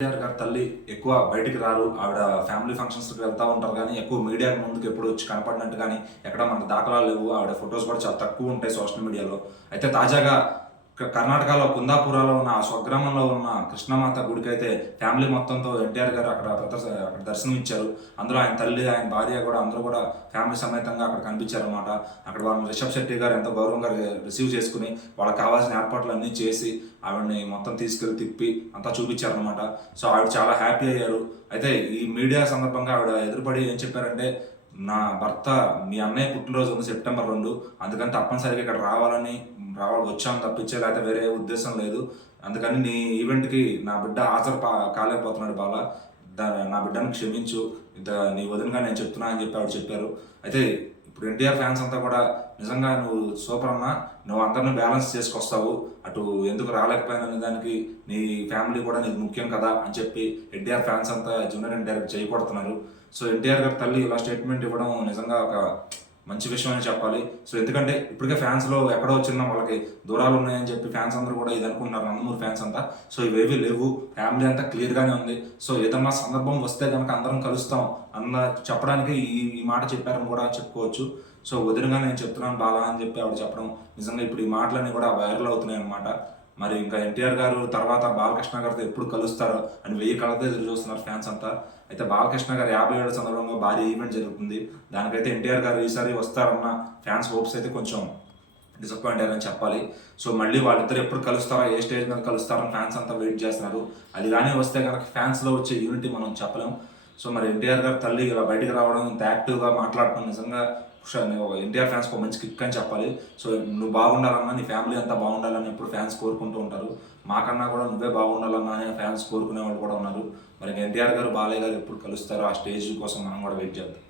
ఎన్టీఆర్ గారి తల్లి ఎక్కువ బయటికి రారు. ఆవిడ ఫ్యామిలీ ఫంక్షన్స్‌కి వెళ్తా ఉంటారు గానీ, ఎక్కువ మీడియా ముందుకు ఎప్పుడు వచ్చి కనపడినట్టు గానీ, ఎక్కడ మనకు దాఖలాలు లేవు. ఆవిడ ఫోటోస్ కూడా చాలా తక్కువ ఉంటాయి సోషల్ మీడియాలో. అయితే తాజాగా కర్ణాటకలో కుందాపురాలో ఉన్న ఆ స్వగ్రామంలో ఉన్న కృష్ణమాత గుడికైతే ఫ్యామిలీ మొత్తంతో ఎన్టీఆర్ గారు అక్కడ దర్శనం ఇచ్చారు. అందులో ఆయన తల్లి, ఆయన భార్య కూడా అందరూ కూడా ఫ్యామిలీ సమేతంగా అక్కడ కనిపించారనమాట. అక్కడ వాళ్ళని రిషబ్ శెట్టి గారు ఎంతో గౌరవంగా రిసీవ్ చేసుకుని, వాళ్ళకి కావాల్సిన ఏర్పాట్లన్నీ చేసి, ఆవిడని మొత్తం తీసుకెళ్ళి తిప్పి అంతా చూపించారనమాట. సో ఆవిడ చాలా హ్యాపీ అయ్యారు. అయితే ఈ మీడియా సందర్భంగా ఆవిడ ఎదురుపడి ఏం చెప్పారంటే, నా భర్త మీ అన్నయ్య పుట్టినరోజు ఉంది సెప్టెంబర్ 2, అందుకని తప్పనిసరిగా ఇక్కడ వచ్చాము తప్పించే, లేకపోతే వేరే ఉద్దేశం లేదు. అందుకని నీ ఈవెంట్‌కి నా బిడ్డ హాజరు కాలేకపోతున్నాడు బాలా. నా బిడ్డను క్షమించు. నీ వదినగా నేను చెప్తున్నా అని చెప్పి ఆవిడ చెప్పారు. అయితే ఇప్పుడు ఎన్టీఆర్ ఫ్యాన్స్ అంతా కూడా నిజంగా నువ్వు సూపర్ అన్నా, నువ్వు అందరిని బ్యాలెన్స్ చేసుకొస్తావు, అటు ఎందుకు రాలేకపోయాననే దానికి నీ ఫ్యామిలీ కూడా నీకు ముఖ్యం కదా అని చెప్పి ఎన్టీఆర్ ఫ్యాన్స్ అంతా జూనియర్ ఎన్టీఆర్‌కి చేయకొడుతున్నారు. సో ఎన్టీఆర్ గారి తల్లి ఇలా స్టేట్మెంట్ ఇవ్వడం నిజంగా ఒక మంచి విషయం అని చెప్పాలి. సో ఎందుకంటే ఇప్పటికే ఫ్యాన్స్‌లో ఎక్కడో చిన్న వాళ్ళకి దూరాలు ఉన్నాయని చెప్పి ఫ్యాన్స్ అందరూ కూడా ఇది అనుకుంటున్నారు, నందమూరి ఫ్యాన్స్ అంతా. సో ఇవేవి లేవు, ఫ్యామిలీ అంతా క్లియర్‌గానే ఉంది. సో ఏదన్నా సందర్భం వస్తే కనుక అందరం కలుస్తాం అన్న చెప్పడానికి ఈ మాట చెప్పారని కూడా చెప్పుకోవచ్చు. సో వదినగా నేను చెప్తున్నాను బాలా అని చెప్పి ఆవిడ చెప్పడం, నిజంగా ఇప్పుడు ఈ మాటలన్నీ కూడా వైరల్ అవుతున్నాయి అన్నమాట. మరి ఇంకా ఎన్టీఆర్ గారు తర్వాత బాలకృష్ణ గారితో ఎప్పుడు కలుస్తారో అని 1000 కళ్ళతో ఎదురు చూస్తున్నారు ఫ్యాన్స్ అంతా. అయితే బాలకృష్ణ గారు 57 సందర్భంగా భారీ ఈవెంట్ జరుగుతుంది. దానికైతే ఎన్టీఆర్ గారు ఈసారి వస్తారన్న ఫ్యాన్స్ హోప్స్ అయితే కొంచెం డిసప్పాయింట్ అయ్యారని చెప్పాలి. సో మళ్ళీ వాళ్ళిద్దరు ఎప్పుడు కలుస్తారో, ఏ స్టేజ్ మీద కలుస్తారో ఫ్యాన్స్ అంతా వెయిట్ చేస్తున్నారు. అది కానీ వస్తే కనుక ఫ్యాన్స్లో వచ్చే యూనిటీ మనం చెప్పలేం. సో మరి ఎన్టీఆర్ గారి తల్లి ఇలా బయటికి రావడం, ఇంత యాక్టివ్గా మాట్లాడటం నిజంగా ఎన్టీఆర్ ఫ్యాన్స్కి ఒక మంచి కిక్ అని చెప్పాలి. సో నువ్వు బాగుండాలన్నా, నీ ఫ్యామిలీ అంతా బాగుండాలని ఎప్పుడు ఫ్యాన్స్ కోరుకుంటూ ఉంటారు. మాకన్నా కూడా నువ్వే బాగుండాలన్నా అనే ఫ్యాన్స్ కోరుకునే వాళ్ళు కూడా ఉన్నారు. మరి ఎన్టీఆర్ గారు, బాలయ్య గారు ఎప్పుడు కలుస్తారో ఆ స్టేజ్ కోసం మనం కూడా వెయిట్ చేద్దాం.